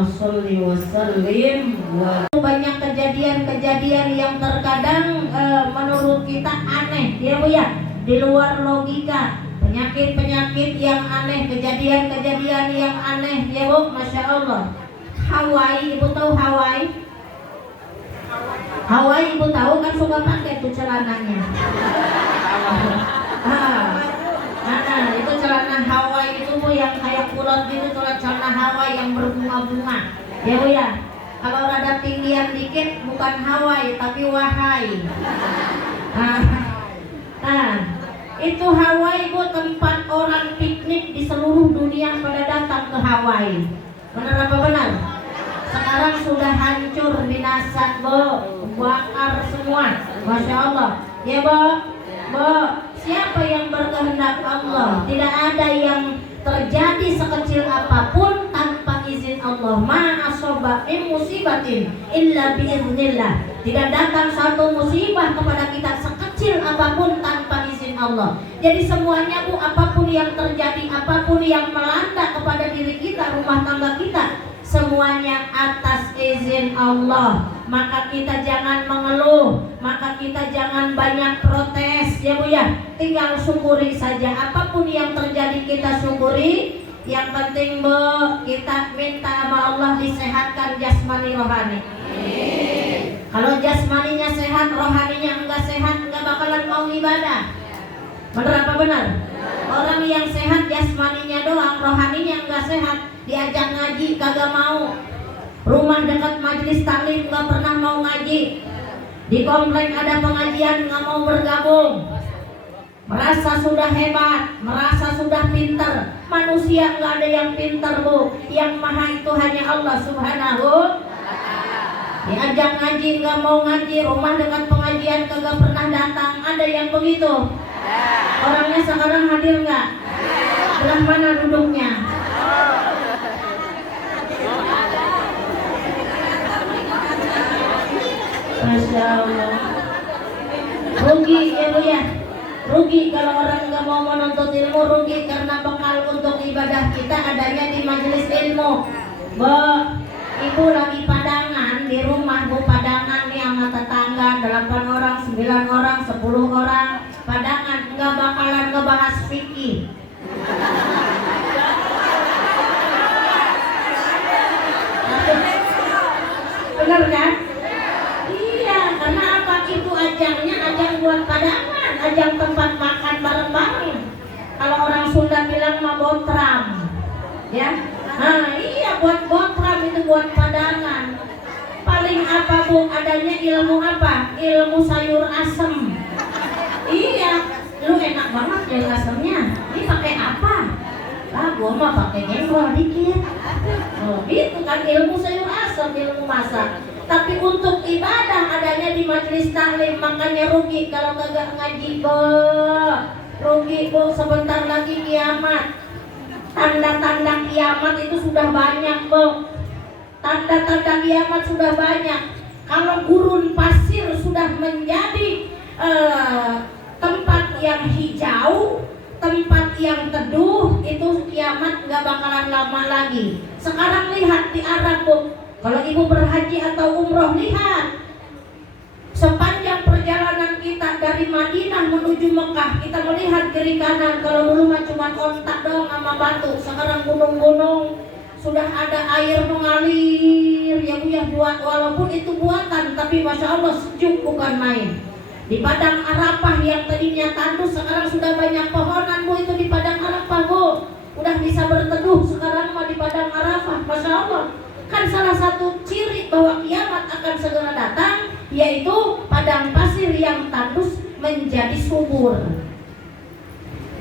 Allahumma sholli wa sallim. Banyak kejadian-kejadian yang terkadang menurut kita aneh, ya Bu ya, di luar logika. Penyakit-penyakit yang aneh, kejadian-kejadian yang aneh, ya Bu, Masya Allah. Hawaii, Ibu tahu Hawaii? Hawaii Ibu tahu kan suka pakai tuh celananya. Itu celana Hawaii itu Bu yang kayak kulot gitu, celana Hawaii yang berbunga-bunga. Ya Bu ya. Kalau rada tinggian dikit bukan Hawaii tapi Wahai. Itu Hawaii Bu, tempat orang piknik di seluruh dunia pada datang ke Hawaii. Benar apa benar? Sekarang sudah hancur, binasa Bu, bakar semua. Masya Allah. Ya Bu, siapa yang berkehendak Allah? Tidak ada yang terjadi sekecil apapun tanpa izin Allah. Ma asoba min musibatin illa biiznillah. Tidak datang satu musibah kepada kita sekecil apapun tanpa izin Allah. Jadi semuanya Bu, apapun yang terjadi, apapun yang melanda kepada diri kita, rumah tangga kita, semuanya atas izin Allah. Maka kita jangan mengeluh, maka kita jangan banyak protes, ya Bu ya. Tinggal syukuri saja, apapun yang terjadi kita syukuri. Yang penting Bu, kita minta sama Allah disehatkan jasmani rohani. Kalau jasmaninya sehat, rohaninya enggak sehat, enggak bakalan mau ibadah. Benar apa benar? Orang yang sehat jasmaninya doang, rohaninya enggak sehat, diajak ngaji kagak mau. Rumah dekat majelis taklim nggak pernah mau ngaji. Di komplek ada pengajian nggak mau bergabung. Merasa sudah hebat, merasa sudah pintar. Manusia nggak ada yang pintar Bu. Yang maha itu hanya Allah Subhanahu. Diajak ngaji nggak mau ngaji. Rumah dekat pengajian kagak pernah datang. Ada yang begitu? Orangnya sekarang hadir nggak? Belah mana duduknya? Masya Allah. Rugi ya Bu ya. Rugi kalau orang nggak mau menuntut ilmu, rugi karena bekal untuk ibadah kita adanya di majelis ilmu. Bu, Ibu lagi padangan di rumah Bu, padangan nih sama tetangga 8 orang, 9 orang, 10 orang padangan, nggak bakalan ngebahas fikih. Benar kan? Karena apa? Itu ajangnya ajang buat padangan, ajang tempat makan bareng-bareng. Kalau orang Sunda bilang mah botram, ya. Iya buat botram itu buat padangan. Paling apa Bu? Adanya ilmu apa? Ilmu sayur asem. Iya, lu enak banget ya asemnya. Ini pakai apa? Lah gua mah pakai jengkol dikit. Oh, gitu kan ilmu sayur asem, ilmu masak. Tapi untuk ibadah adanya di majelis taklim, makanya rugi kalau kagak ngaji Bu. Rugi Bu, sebentar lagi kiamat. Tanda-tanda kiamat itu sudah banyak Bu. Tanda-tanda kiamat sudah banyak. Kalau gurun pasir sudah menjadi tempat yang hijau, tempat yang teduh, itu kiamat nggak bakalan lama lagi. Sekarang lihat di Arab Bu. Kalau Ibu berhaji atau umroh, lihat sepanjang perjalanan kita dari Madinah menuju Mekah, kita melihat kiri kanan. Kalau dulu mah cuma kontak dong sama batu, sekarang gunung-gunung sudah ada air mengalir ya Bu ya, buat walaupun itu buatan tapi Masya Allah sejuk bukan main. Di padang Arafah yang tadinya tandus sekarang sudah banyak pohonan Bu, itu di padang Arafah Bu. Udah bisa berteduh sekarang mah di padang Arafah, Masya Allah. Kan salah satu ciri bahwa kiamat akan segera datang, yaitu padang pasir yang tandus menjadi subur.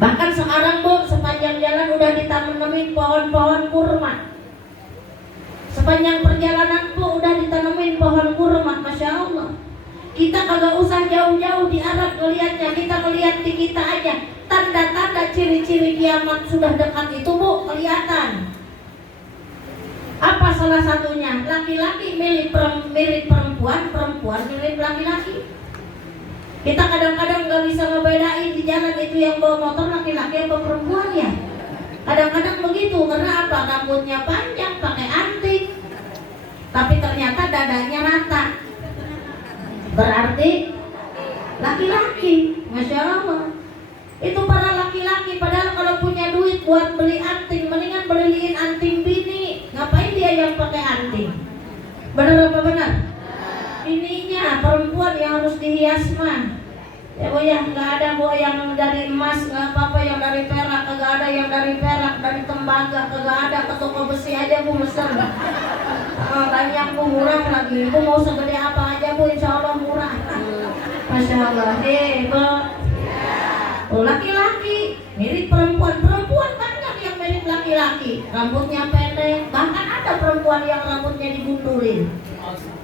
Bahkan sekarang Bu, sepanjang jalan udah ditanemin pohon-pohon kurma. Sepanjang perjalanan Bu udah ditanemin pohon kurma, Masya Allah. Kita kagak usah jauh-jauh di Arab ngelihatnya, kita melihat di kita aja. Tanda-tanda ciri-ciri kiamat sudah dekat itu Bu, kelihatan. Apa salah satunya? Laki-laki mirip perempuan, perempuan mirip laki-laki. Kita kadang-kadang nggak bisa ngebedain di jalan itu yang bawa motor laki-laki atau perempuan ya. Kadang-kadang begitu, karena apa? Rambutnya panjang, pakai antik, tapi ternyata dadanya rata, berarti laki-laki. Masya Allah. Itu para laki-laki, padahal kalau punya duit buat beli anting, mendingan beliin anting bini. Ngapain dia yang pakai anting? Benar apa benar? Ininya perempuan yang harus dihias mah. Ya Bu ya, nggak ada Bu yang dari emas, nggak apa-apa, yang dari perak kagak ada, yang dari perak, dari tembaga kagak ada, ke toko besi aja Bu mesen. Banyak Bu, murah lagi. Bu mau segede apa aja Bu, insya Allah murah. Masya Allah. Bu. Oh, laki-laki mirip perempuan, perempuan banyak yang mirip laki-laki, rambutnya pendek, bahkan ada perempuan yang rambutnya digunturin.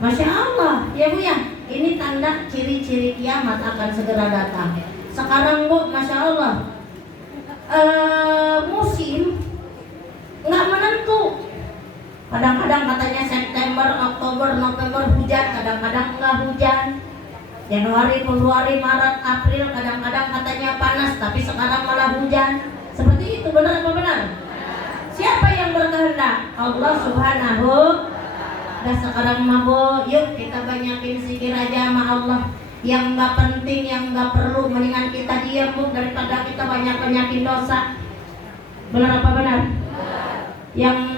Masya Allah, ya Bu ya, ini tanda ciri-ciri kiamat akan segera datang. Sekarang Bu, Masya Allah, musim nggak menentu. Kadang-kadang katanya September, Oktober, November hujan, kadang-kadang nggak hujan. Januari, Februari, Maret, April kadang-kadang katanya panas, tapi sekarang malah hujan. Seperti itu, benar apa benar? Siapa yang berkehendak? Allah Subhanahu. Dan sekarang mah yuk kita banyakin zikir aja sama Allah. Yang nggak penting, yang nggak perlu, mendingan kita diam Bu, daripada kita banyakin dosa. Benar apa benar? Yang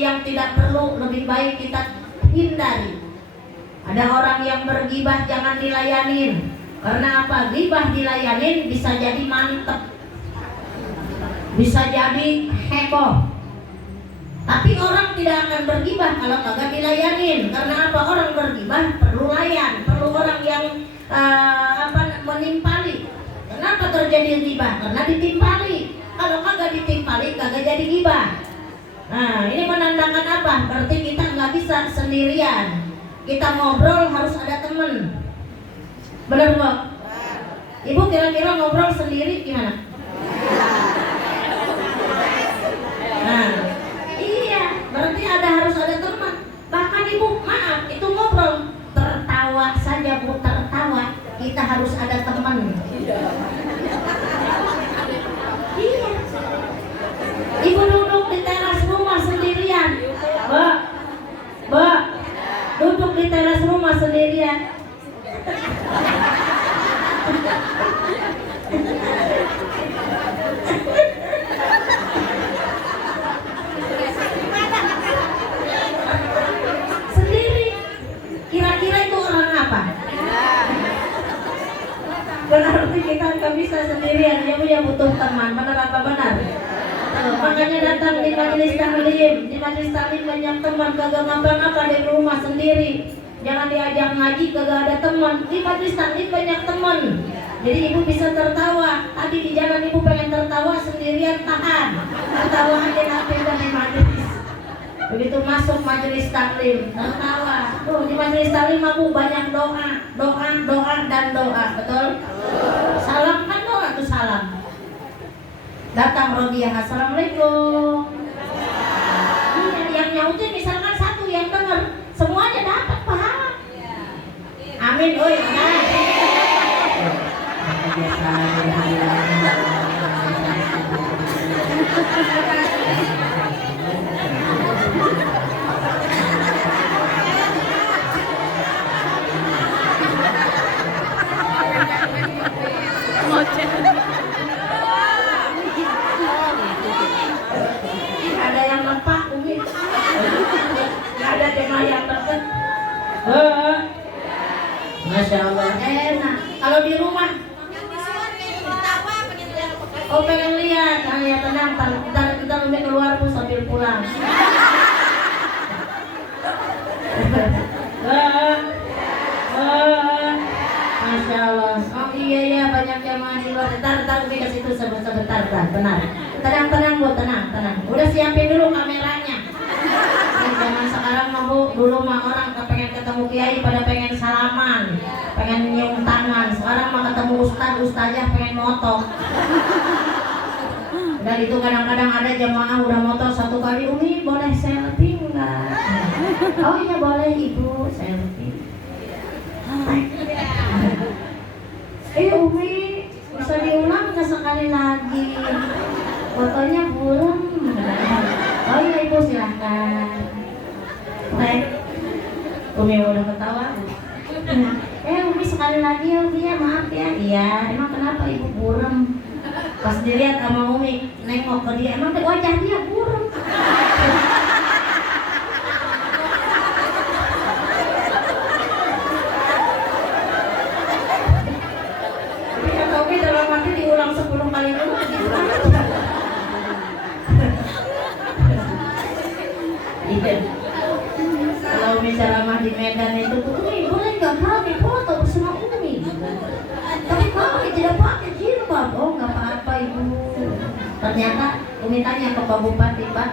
yang tidak perlu lebih baik kita hindari. Ada orang yang bergibah jangan dilayanin. Karena apa? Gibah dilayanin bisa jadi mantep, bisa jadi heboh. Tapi orang tidak akan bergibah kalau kagak dilayanin. Karena apa? Orang bergibah perlu layan, perlu orang yang menimpali. Kenapa terjadi gibah? Karena ditimpali. Kalau kagak ditimpali kagak jadi gibah. Nah, ini menandakan apa? Berarti kita nggak bisa sendirian. Kita ngobrol harus ada temen. Benar Bu? Ibu kira-kira ngobrol sendiri gimana? Nah, iya, berarti harus ada teman. Bahkan Ibu, maaf, itu ngobrol tertawa saja Bu, tertawa, kita harus ada teman. Iya. Ibu duduk di teras rumah sendirian. Bu, duduk di teras rumah sendirian. Sendiri. Kira-kira itu orang apa? Berarti kita nggak bisa sendirian, dia punya butuh teman. Benar apa benar? Makanya datang di majelis taklim. Di majelis taklim banyak teman, kagak ngapa-ngapa di rumah sendiri. Jangan diajak ngaji, kagak ada teman. Di majelis taklim banyak teman. Jadi ibu bisa tertawa. Tadi di jalan ibu pengen tertawa sendirian, tahan. Tertawa aja nanti dari majelis. Begitu masuk majelis taklim, tertawa. Tuh di majelis taklim aku banyak doa, dan doa, betul? Salam kan doa tuh salam. Datang Rodiah, assalamualaikum. Iya, yang nyautin misalkan satu yang dengar, semuanya dapat pahala. Amin, oi. Ada yang lepak mungkin. Nggak ada jemaah yang deket. Masya Allah enak. Kalau di rumah, oh pengen lihat, ya tenang, kita lebih keluar pun sambil pulang. Masya Allah. Oh iya banyak jamaah di luar. Ntar lebih ke situ sebentar, benar. Tenang Bu, tenang. Udah siapin dulu kameranya. Zaman sekarang mah Bu, dulu mah orang pengen ketemu kiai pada pengen salaman, pengen nyium tangan. Sekarang mah ketemu ustazah pengen moto. Dan itu kadang-kadang ada jamaah udah moto satu kali, Umi boleh selfie enggak? Oh iya boleh Ibu, selfie. Umi bisa diulang nggak sekali lagi? Fotonya belum. Oh iya Ibu silahkan. Umi udah ketawa. Umi sekali lagi ya Umi ya, maaf ya. Iya, emang kenapa ibu buram? Pas dilihat sama Umi, nengok ke dia, emang wajah dia buram. Umi dalam hati diulang 10 kali dulu gitu. Iya. Kalau Umi ceramah di Medan itu, Umi boleh nggak kami foto bersama Umi? Tapi kami tidak pakai jilbab. Oh nggak apa-apa ibu. Ternyata Umi tanya ke Pak Bupati, Pak,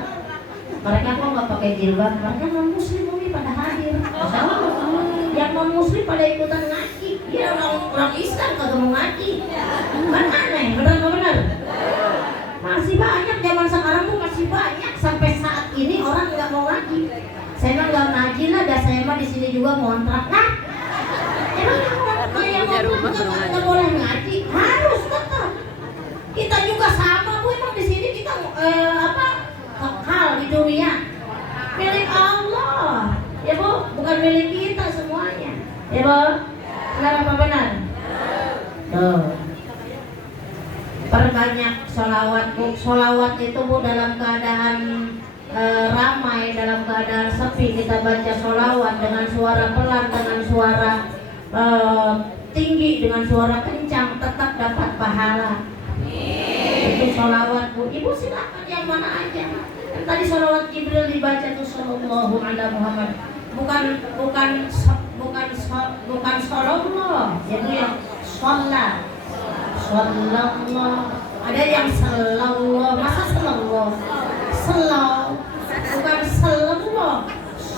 mereka kok nggak pakai jilbab? Mereka non muslim Umi pada hadir. Yang non muslim pada ikutan ngaji. Ya orang Islam kagak mau ngaji. Kan aneh, benar nggak benar? Masih banyak zaman sekarang tuh masih banyak sampai saat ini orang nggak mau ngaji. Saya mah nggak ngaji lah, dan saya mah di sini juga ngontrak. Nah, emang yang ngontrak nggak boleh ngaji? Harus tetap. Kita juga sama bu, emang di sini kita kekal di dunia. Milik Allah, ya bu, bukan milik kita semuanya, ya bu. Benar apa benar? Tuh. Perbanyak sholawat bu. Sholawat itu bu dalam keadaan ramai, dalam keadaan sepi kita baca sholawat dengan suara pelan, dengan suara tinggi, dengan suara kencang, tetap dapat pahala. Itu sholawat bu. Ibu silakan yang mana aja. Yang tadi sholawat Jibril dibaca tuh sallallahu alaihi Muhammad. Bukan sallallahu, jadi yang sholat. Sallallahu. Ada yang sallallahu, masa sallallahu? Selau, bukan sallallahu.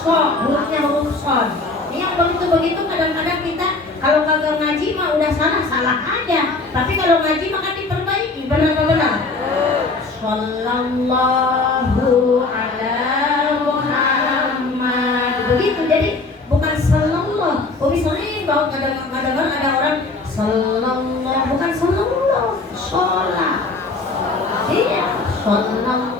Hurufnya huruf shod. Ini yang begitu-begitu kadang-kadang kita kalau kagak ngaji mah udah salah aja. Tapi kalau ngaji mah kan diperbaiki, benar-benar. Sallallahu ala Muhammad. Begitu, jadi bukan sallallahu. Oh misalnya kalau kadang-kadang ada orang sallallahu, bukan sallallahu, sholat. Iya, sallallahu.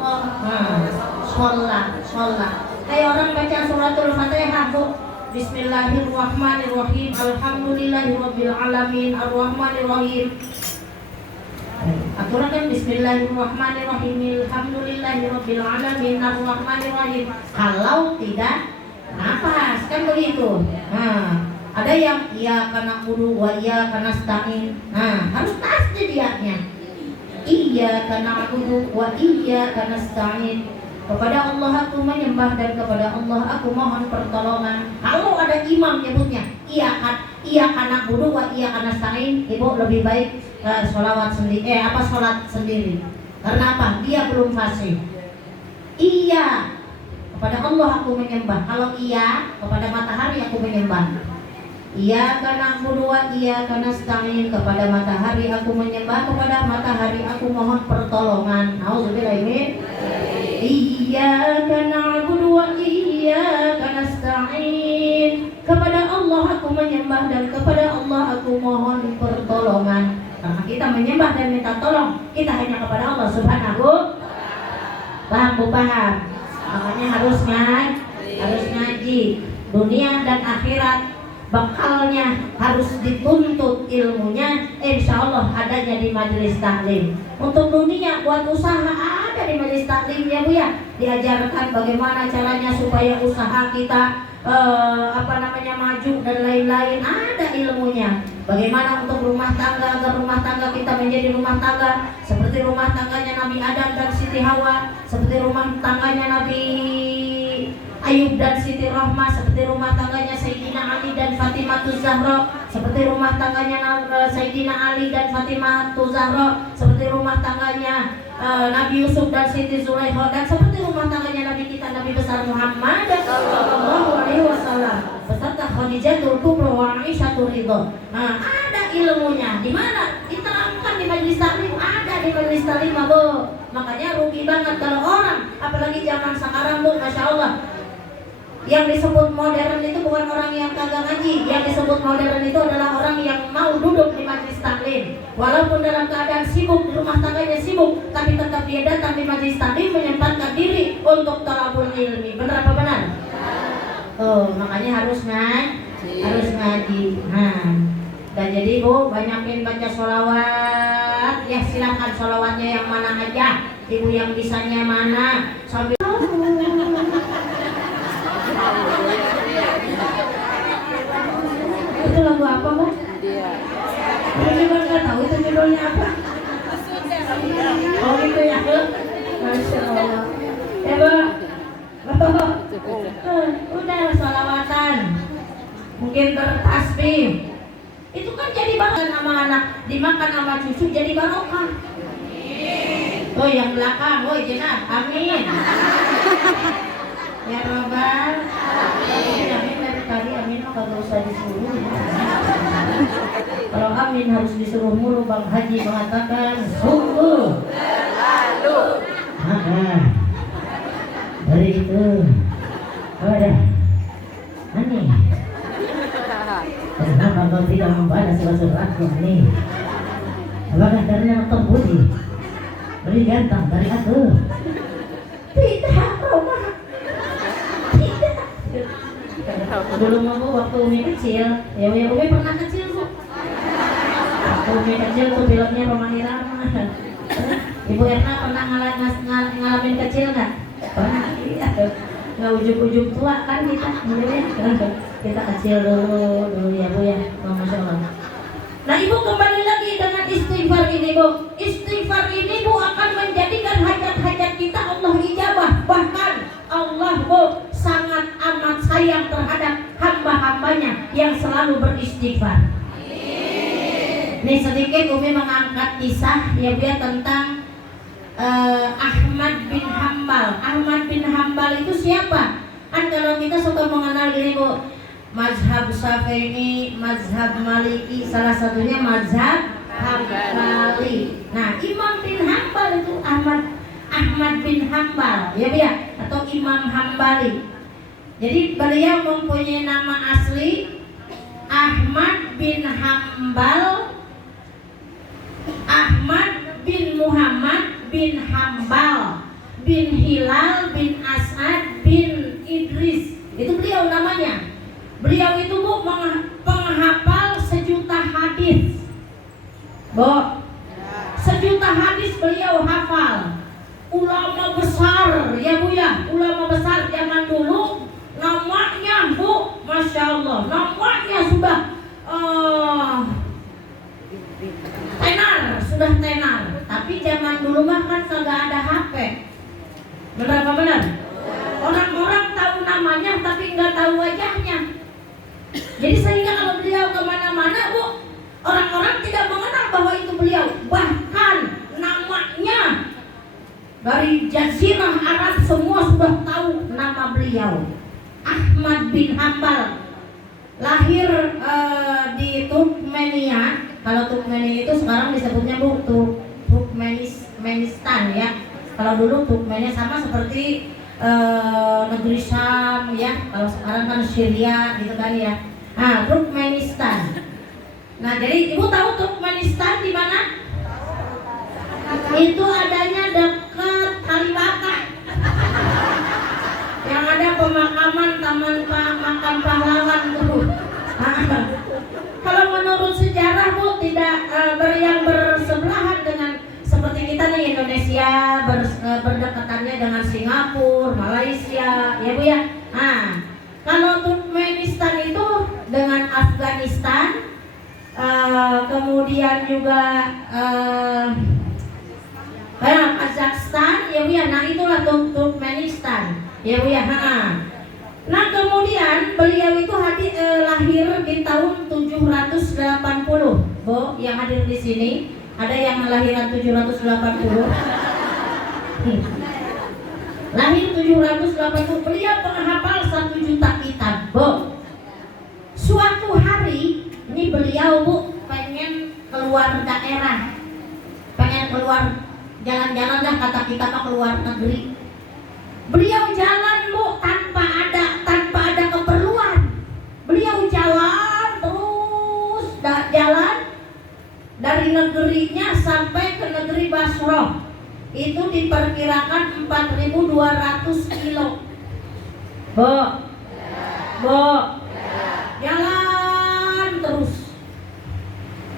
Sholat. Kayak orang baca suratul Fatihah bu. Bismillahirrahmanirrahim. Alhamdulillahirabbil alamin. Arrahmanirrahim. Aturakan Bismillahirrahmanirrahim. Alhamdulillahirabbil alamin. Arrahmanirrahim. Kalau tidak nafas kan begitu. Ada yang iyyaka na'budu wa iyyaka nasta'in. Harus pasti dianya. Iyyaka na'budu wa iyyaka nasta'in. Kepada Allah aku menyembah dan kepada Allah aku mohon pertolongan. Kalau ada imam nyebutnya iyyaka na'budu wa iyyaka nasta'in, ibu lebih baik sholat sendiri. Karena apa? Dia belum fasih. Iya, kepada Allah aku menyembah. Kalau iya, kepada matahari aku menyembah. Iyyaka na'budu wa iyyaka nasta'in. Kepada matahari aku menyembah, kepada matahari aku mohon pertolongan. Auzubillahi. Iyyaka na'budu wa iyyaka nasta'in. Kepada Allah aku menyembah dan kepada Allah aku mohon pertolongan. Karena kita menyembah dan minta tolong, kita hanya kepada Allah Subhanahu. Paham bu? Paham? Makanya harus ngaji. Dunia dan akhirat bakalnya harus dituntut ilmunya, insya Allah adanya di majelis taklim. Untuk dunia buat usaha ada di majelis taklim ya bu ya. Diajarkan bagaimana caranya supaya usaha kita maju dan lain-lain, ada ilmunya. Bagaimana untuk rumah tangga, agar rumah tangga kita menjadi rumah tangga seperti rumah tangganya Nabi Adam dan Siti Hawa, seperti rumah tangganya Nabi Ayub dan Siti Rahmah, seperti rumah tangganya Sayyidina Ali dan Fatimah Zahra, seperti rumah tangganya Sayyidina Ali dan Fatimah Zahra, seperti rumah tangganya Nabi Yusuf dan Siti Zulaikha, dan seperti rumah tangganya Nabi kita Nabi besar Muhammad sallallahu alaihi wasallam beserta Khadijatul Kubra wa Aisyatul Ridha. Ada ilmunya. Di mana? Diterangkan di majelis taklim, ada di majelis taklim, Bu. Makanya rugi banget kalau orang, apalagi zaman sekarang, Bu, Masya Allah. Yang disebut modern itu bukan orang yang kagak ngaji. Yang disebut modern itu adalah orang yang mau duduk di majelis taklim, walaupun dalam keadaan sibuk, di rumah tangganya sibuk, tapi tetap dia datang di majelis taklim, menyempatkan diri untuk talabul ilmi. Benar apa benar? Tuh, makanya harus ngaji. Nah, dan jadi Bu banyakin baca sholawat. Ya silakan sholawatnya yang mana aja. Ibu yang bisanya mana sambil itu lagu apa Bu? Aku juga nggak tahu itu judulnya apa. Oh gitu ya, Masya Allah. Ya Bu, udah sholawatan, mungkin bertasbih. Itu kan jadi barokah sama anak, dimakan sama cucu jadi barokah. Oh yang belakang, oh jenat, amin. Ya Robbal, amin dari tadi, amin mah kagak usah disuruh. Kalau amin harus disuruh mulu. Bang Haji mengatakan sungguh terlalu. Dari itu, ada aneh. Kenapa kau tidak membalas surat-suratku ini? Apakah karena kau budi lebih ganteng dari aku? Tidak, Roma. Tidak. Dulu mau waktu Umi kecil, ya Umi pernah kecil Bu. Waktu Umi kecil tuh filmnya Roma Irama. Ibu Erna pernah ngalamin kecil nggak? Pernah. Iya. Nggak ujung-ujung tua kan kita, kita kecil dulu ya Bu ya. Masya Allah. Nah Ibu kembali lagi dengan istighfar ini Bu. Istighfar ini Bu akan menjadikan hajat-hajat kita Allah ijabah. Bahkan Allah Bu sangat amat sayang terhadap hamba-hambanya yang selalu beristighfar. Nih sedikit Umi mengangkat kisah ya Bu ya tentang Ahmad bin Hambal. Ahmad bin Hambal itu siapa? Kan kalau kita suka mengenal ini Bu, mazhab Syafi'i, mazhab Maliki, salah satunya mazhab Hambali. Nah, Imam bin Hambal itu Ahmad bin Hambal, ya Bu ya, atau Imam Hambali. Jadi beliau mempunyai nama asli Ahmad bin Hambal, Ahmad bin Muhammad bin Hambal bin Hilal bin As'ad bin Idris. Itu beliau namanya. Beliau itu Bu penghafal 1.000.000 hadis. Bu, 1.000.000 hadis beliau hafal. Ulama besar ya Bu ya, ulama besar zaman dulu. Namanya Bu, Masya Allah, namanya sudah sudah tenar. Tapi zaman dulu mah kan kagak ada HP. Benar apa benar? Orang-orang tahu namanya tapi nggak tahu wajahnya. Jadi sehingga kalau beliau kemana-mana Bu, orang-orang tidak mengenal bahwa itu beliau. Bahkan namanya dari Jazirah Arab semua sudah tahu nama beliau. Ahmad bin Hambal lahir di Turkmenia. Kalau Turkmenia itu sekarang disebutnya Bu Turkmenistan ya. Kalau dulu Turkmenia sama seperti negeri Syam ya. Kalau sekarang kan Syria gitu kan ya. Nah, Turkmenistan. Nah, jadi Ibu tahu Turkmenistan di mana? Itu adanya dekat Kalibata. Yang ada pemakaman Taman Makam Pahlawan tuh. Kalau menurut sejarah Bu tidak yang bersebelahan dengan seperti kita nih Indonesia berdekatannya dengan Singapura, Malaysia, ya Bu ya. Nah, kalau Turkmenistan itu dengan Afghanistan, kemudian juga Kazakhstan, ya Bu ya. Nah itulah Turkmenistan, ya Bu ya. Nah kemudian beliau itu lahir di tahun 780. Bu yang hadir di sini ada yang lahiran 780? Lahir 780. Beliau penghafal 1.000.000 kitab Bu. Suatu hari ini beliau Bu pengen keluar daerah, pengen keluar jalan-jalan dah kata kita mah keluar negeri. Beliau jalan Bu tanpa ada keperluan. Beliau jalan terus jalan dari negerinya sampai ke negeri Basrah. Itu diperkirakan 4.200 kilo. Bu, Bu? Jalan terus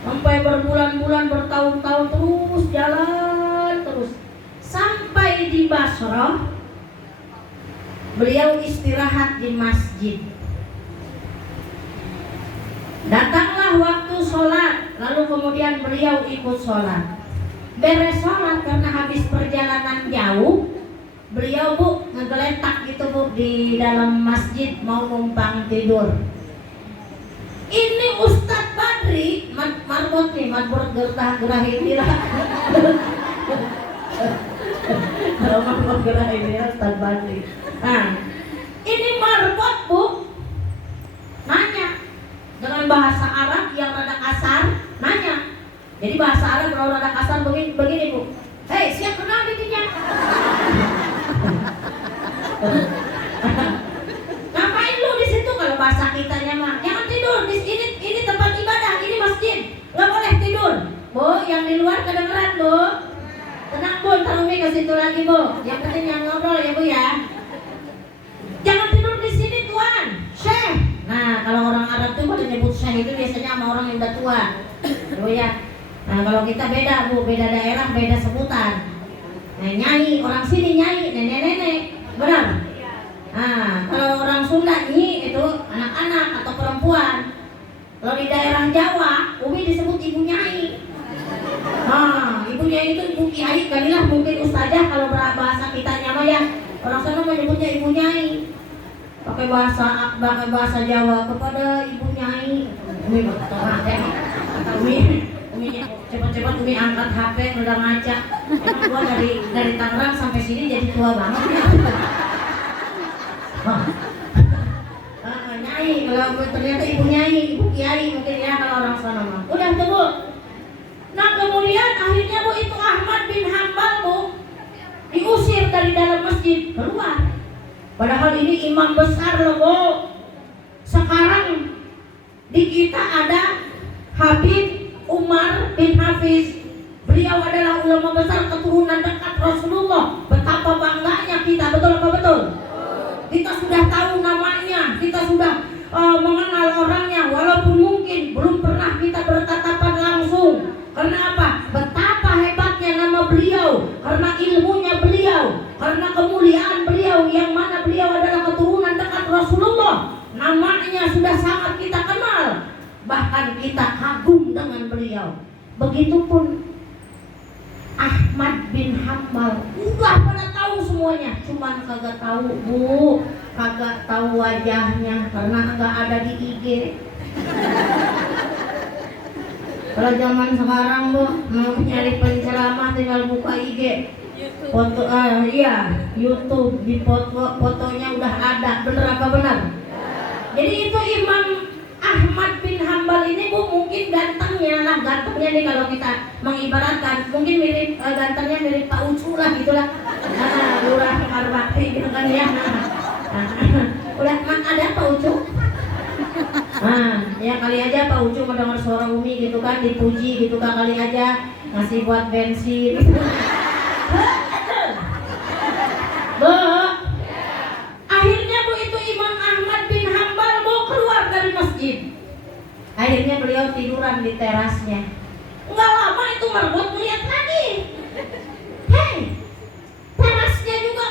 sampai berbulan-bulan, bertahun-tahun, terus jalan terus sampai di Basrah. Beliau istirahat di masjid. Datanglah waktu sholat, lalu kemudian beliau ikut sholat. Beres sholat karena habis perjalanan jauh, beliau Bu ngegeletak gitu Bu di dalam masjid mau numpang tidur. Ini Ustadz Badri marbot nih, marbot gerah ini lah. Kalau marbot gerah ini Ustadz Badri. Nah, ini marbot Bu nanya dengan bahasa Arab yang rada kasar, nanya. Jadi bahasa Arab kalau rada kasar begini Bu. Hei, siap kenal bikinnya. Ngapain lu di situ? Kalau bahasa kitanya mah, jangan tidur di sini. Ini tempat ibadah, ini masjid. Nggak boleh tidur. Bu, yang di luar kedengeran Bu. Tenang Bu, ntar Umi ke situ lagi Bu. Yang penting yang ngobrol ya Bu ya. Jangan tidur di sini Tuan. Syekh. Nah, kalau orang Arab tuh pada nyebut syekh itu biasanya sama orang yang udah tua. Bu ya. Nah, kalau kita beda Bu, beda daerah, beda sebutan. Nah, nyai, orang sini nyai, nenek-nenek. Benar? Nah, kalau orang Sunda nyi itu anak-anak atau perempuan. Kalau di daerah Jawa, Umi disebut ibu nyai. Nah, ibu nyai itu ibu kiai, kalilah mungkin ustazah kalau bahasa kita nyama ya. Orang sana menyebutnya ibu nyai. Pakai bahasa Jawa kepada ibu nyai. Umi cepat-cepat Umi angkat HP udah ngaca. Emang gua dari Tangerang sampai sini jadi tua banget ya. Nyai, kalau ternyata ibu nyai, ibu kiai mungkin ya kalau orang sana mah. Udah tuh Bu. Nah kemudian akhirnya Bu itu Ahmad bin Hambal Bu diusir dari dalam masjid keluar. Padahal ini imam besar loh Bu. Sekarang di kita ada Habib Umar bin Hafiz. Beliau adalah ulama besar keturunan dekat Rasulullah. Betapa bangganya kita, betul apa betul? Kita sudah tahu namanya, kita sudah mengenal orangnya, walaupun mungkin belum pernah kita bertatapan langsung. Karena apa? Betapa hebatnya nama beliau, karena ilmunya beliau, karena kemuliaan beliau, yang mana beliau adalah keturunan dekat Rasulullah. Namanya sudah sangat kita kenal, bahkan kita kagum dengan beliau. Begitupun Ahmad bin Hambal, udah pada tahu semuanya, cuman kagak tahu Bu, kagak tahu wajahnya karena nggak ada di IG. Kalau zaman sekarang Bu mau nyari penceramah tinggal buka IG, foto, iya YouTube, di fotonya udah ada, bener apa benar? Jadi itu Imam Ahmad bin Hambal ini Bu mungkin gantengnya nih kalau kita mengibaratkan mungkin mirip gantengnya mirip Pak Ucu lah gitulah. Lurah Karbakti gitu kan ya. Udah ada Pak Ucu. Ya kali aja Pak Ucu mendengar suara Umi gitu kan dipuji gitu kan, kali aja ngasih buat bensin. Bu, akhirnya Bu itu Imam Ahmad bin Hambal Bu keluar dari masjid. Akhirnya beliau tiduran di terasnya. Nggak lama itu marbot melihat lagi. Hei, terasnya juga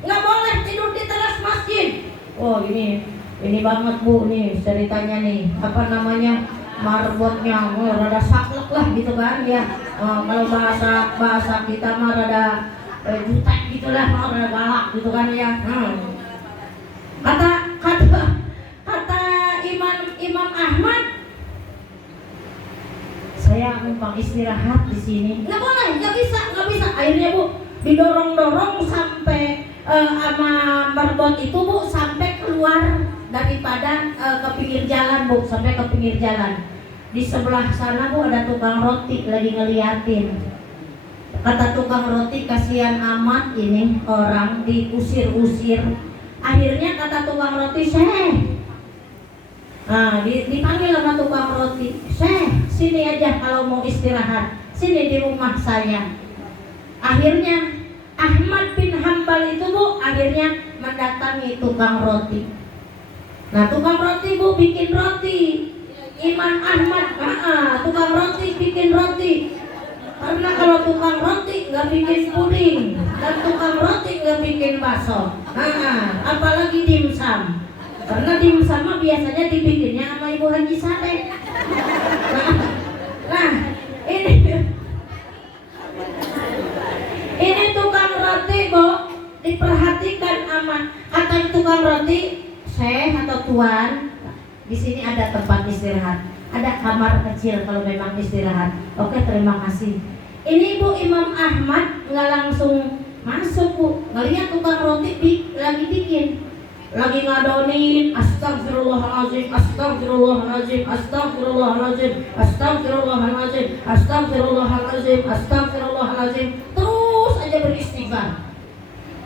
nggak boleh tidur di teras masjid. Oh ini banget Bu nih ceritanya nih. Apa namanya, marbotnya rada saklek lah gitu kan ya. Kalau bahasa kita mah rada jutek gitulah, rada galak gitu kan ya. Kata Imam Ahmad, saya numpang istirahat di sini. Nggak boleh, nggak bisa. Akhirnya Bu didorong-dorong sampai sama marbot itu Bu sampai keluar daripada ke pinggir jalan Bu, sampai ke pinggir jalan. Di sebelah sana Bu ada tukang roti lagi ngeliatin. Kata tukang roti, kasihan amat ini orang diusir-usir. Akhirnya kata tukang roti, Syekh. Dipanggil sama tukang roti, Syekh, sini aja kalau mau istirahat, sini di rumah saya. Akhirnya Ahmad bin Hambal itu Bu akhirnya mendatangi tukang roti. Nah tukang roti bu bikin roti. Imam Ahmad tukang roti bikin roti. Karena kalau tukang roti nggak bikin puding dan tukang roti nggak bikin bakso. Apalagi dimsum. Karena dimsum mah biasanya dibikinnya sama Ibu Haji Saleh. Nah ini tukang roti bu, diperhatikan aman. Kata tukang roti, Syekh atau Tuan, di sini ada tempat istirahat, ada kamar kecil kalau memang istirahat. Oke, terima kasih. Ini Bu Imam Ahmad nggak langsung masuk bu, ngelihat tukang roti lagi bikin, lagi ngadonin astagfirullahaladzim, astagfirullahaladzim, astagfirullahaladzim, astagfirullahaladzim, astagfirullahaladzim, astagfirullahaladzim, terus aja beristighfar.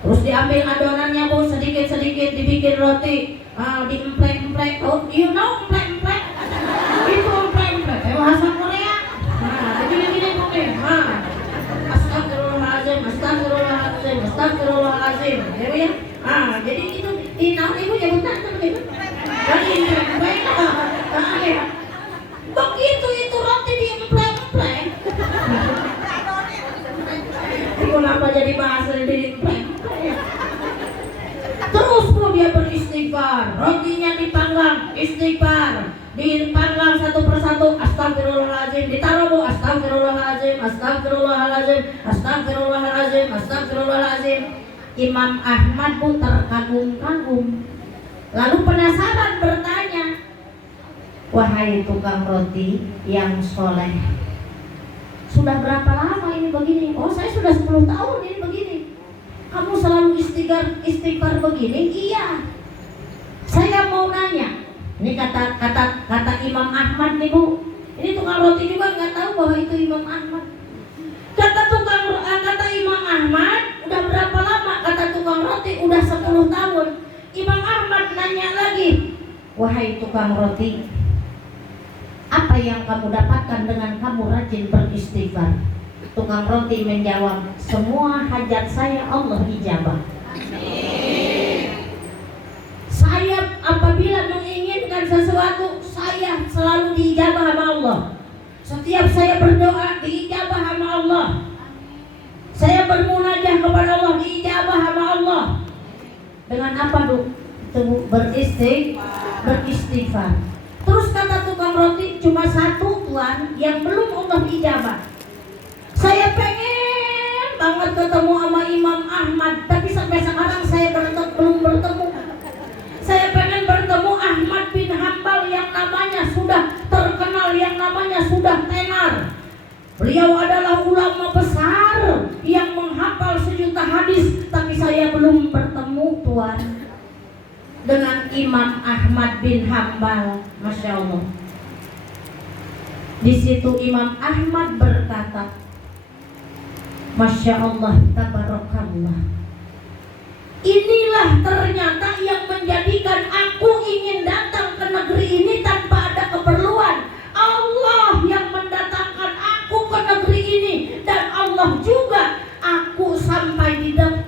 Terus diambil adonannya bu, sedikit-sedikit dibikin roti, diemplek-emplek. Oh, you know emplek-emplek? Itu emplek-emplek, bahasa Korea. Begini-gini mungkin. Astagfirullahaladzim, astagfirullahaladzim, astagfirullahaladzim. Ya. Jadi itu di naon ibu nyebutan begitu. Jadi emplek. Begitu itu roti diemplek-emplek. Kenapa jadi bahasa diemplek? Terus pun dia beristighfar, rotinya dipanggang, istighfar, dipanggang satu persatu, astagfirullahaladzim, ditaruh bu, astagfirullahaladzim, astagfirullahaladzim, astagfirullahaladzim, astagfirullahaladzim. Imam Ahmad bu terkagum-kagum, lalu penasaran bertanya, wahai tukang roti yang soleh, sudah berapa lama ini begini? Oh, saya sudah 10 tahun ini begini. Kamu selalu istighfar begini? Iya. Saya mau nanya. Ini kata Imam Ahmad nih bu. Ini tukang roti juga nggak tahu bahwa itu Imam Ahmad. Kata Imam Ahmad, udah berapa lama? Kata tukang roti, udah 10 tahun. Imam Ahmad nanya lagi, wahai tukang roti, apa yang kamu dapatkan dengan kamu rajin beristighfar? Tukang roti menjawab, semua hajat saya Allah ijabah. Saya apabila menginginkan sesuatu, saya selalu diijabah sama Allah. Setiap saya berdoa diijabah sama Allah. Saya bermunajah kepada Allah diijabah sama Allah. Dengan apa bu? Itu beristighfar. Terus kata tukang roti, cuma satu Tuan yang belum Allah ijabah. Saya pengen banget ketemu sama Imam Ahmad, tapi sampai sekarang saya belum bertemu. Saya pengen bertemu Ahmad bin Hambal yang namanya sudah terkenal, yang namanya sudah tenar. Beliau adalah ulama besar yang menghafal 1.000.000 hadis, tapi saya belum bertemu Tuan dengan Imam Ahmad bin Hambal. Masya Allah. Di situ Imam Ahmad berkata, Masya Allah, tabarakallah. Inilah ternyata yang menjadikan aku ingin datang ke negeri ini tanpa ada keperluan. Allah yang mendatangkan aku ke negeri ini, dan Allah juga aku sampai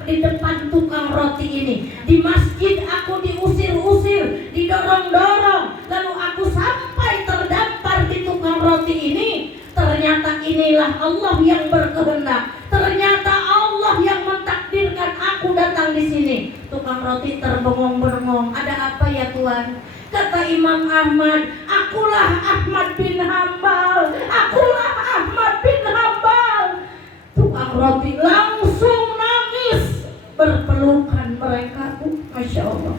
di depan tukang roti ini. Di masjid aku diusir-usir, didorong-dorong, lalu aku sampai terdampar di tukang roti ini. Ternyata inilah Allah yang berkehendak. Ternyata Allah yang mentakdirkan aku datang di sini. Tukang roti terbengong-bengong. Ada apa ya Tuan? Kata Imam Ahmad, akulah Ahmad bin Hambal. Akulah Ahmad bin Hambal. Tukang roti langsung nangis, berpelukan mereka. Masya Allah.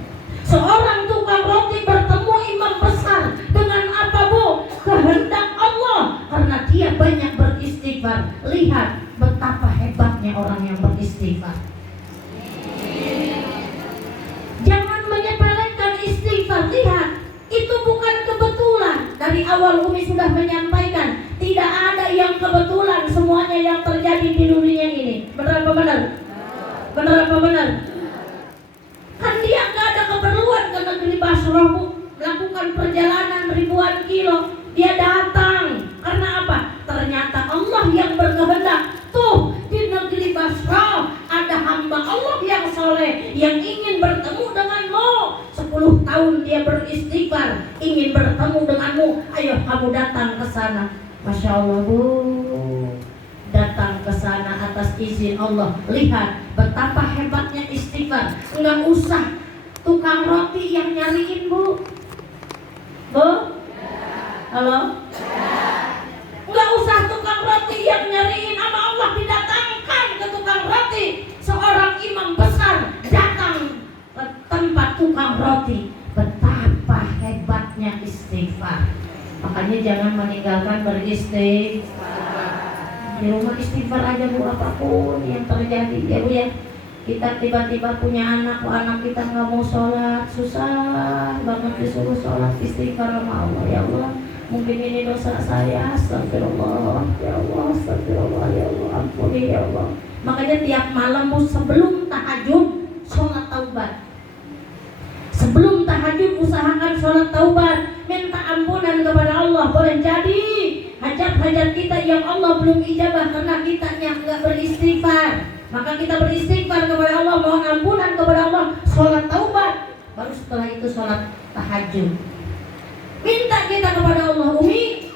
Seorang tukang roti bertemu imam besar dengan apa bu? Kehendak Allah, karena dia banyak beristighfar. Lihat betapa hebatnya orang yang beristighfar. Jangan menyepelekan istighfar. Lihat, itu bukan kebetulan. Dari awal Umi sudah menyampaikan, tidak ada yang kebetulan, semuanya yang terjadi di dunia ini. Benar apa benar? Benar apa benar? Kan dia nggak ada keperluan ke negeri Basrah bu, melakukan perjalanan ribuan kilo. Dia datang karena apa? Ternyata Allah yang berkehendak. Tuh di negeri Basrah ada hamba Allah yang soleh yang ingin bertemu denganmu. 10 tahun dia beristighfar. sana. Masya Allah Bu, datang ke sana atas izin Allah. Lihat betapa hebatnya istighfar. Enggak usah tukang roti yang nyariin Bu. Bu? Halo? Enggak usah tukang roti yang nyariin, sama Allah didatangkan ke tukang roti. Seorang imam besar datang ke tempat tukang roti. Betapa hebatnya istighfar. Makanya jangan meninggalkan beristighfar. Di rumah istighfar aja Bu, apapun yang terjadi ya Bu ya. Kita tiba-tiba punya anak, anak kita nggak mau sholat, susah banget disuruh sholat, istighfar sama Allah. Ya Allah, mungkin ini dosa saya, astagfirullah, ya Allah, astagfirullah, ya Allah, ampuni ya Allah. Makanya tiap malam Bu sebelum tahajud sholat taubat. Sebelum tahajud usahakan sholat taubat, minta ampunan kepada Allah. Boleh jadi hajat-hajat kita yang Allah belum ijabah karena kitanya nggak beristighfar. Maka kita beristighfar kepada Allah, mohon ampunan kepada Allah, sholat taubat. Baru setelah itu sholat tahajud. Minta kita kepada Allah, Umi,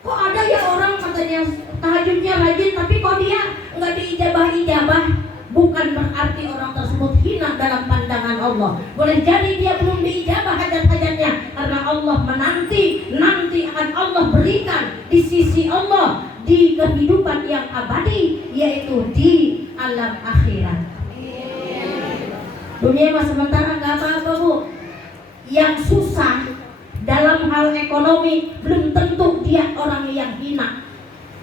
kok ada ya orang katanya tahajudnya rajin tapi kok dia nggak diijabah-ijabah? Bukan berarti orang tersebut hina dalam pandangan Allah. Boleh jadi dia belum diijabah hajat-hajatnya karena Allah nanti akan Allah berikan di sisi Allah di kehidupan yang abadi, yaitu di alam akhirat. Dunia mah sementara nggak apa-apa Bu. Yang susah dalam hal ekonomi belum tentu dia orang yang hina.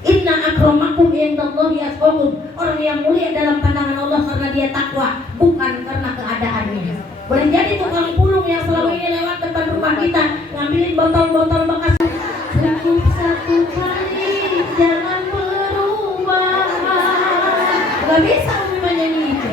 Inna akramakum indallahi atqakum. Orang yang mulia dalam pandangan Allah karena dia takwa, bukan karena keadaannya. Boleh jadi tukang pulung yang selalu ini lewat depan rumah kita ngambilin botol-botol bekas. Cukup satu kali, jangan berubah. Gak bisa Umi menyanyi itu.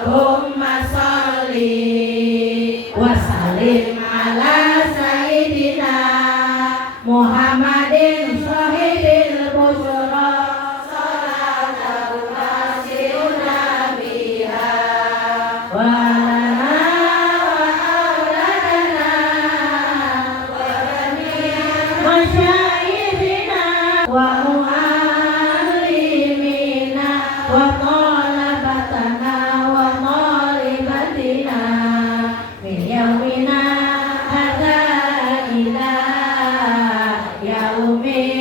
Allahumma sholli wa sallim ala sayyidina Muhammadin syahidil busyra salatan wasi'una biha wa lana wa auladana wa bani masyayikhina wa mu'allimina wa talabatana wa talibatina min yaumina hadza ila yaumil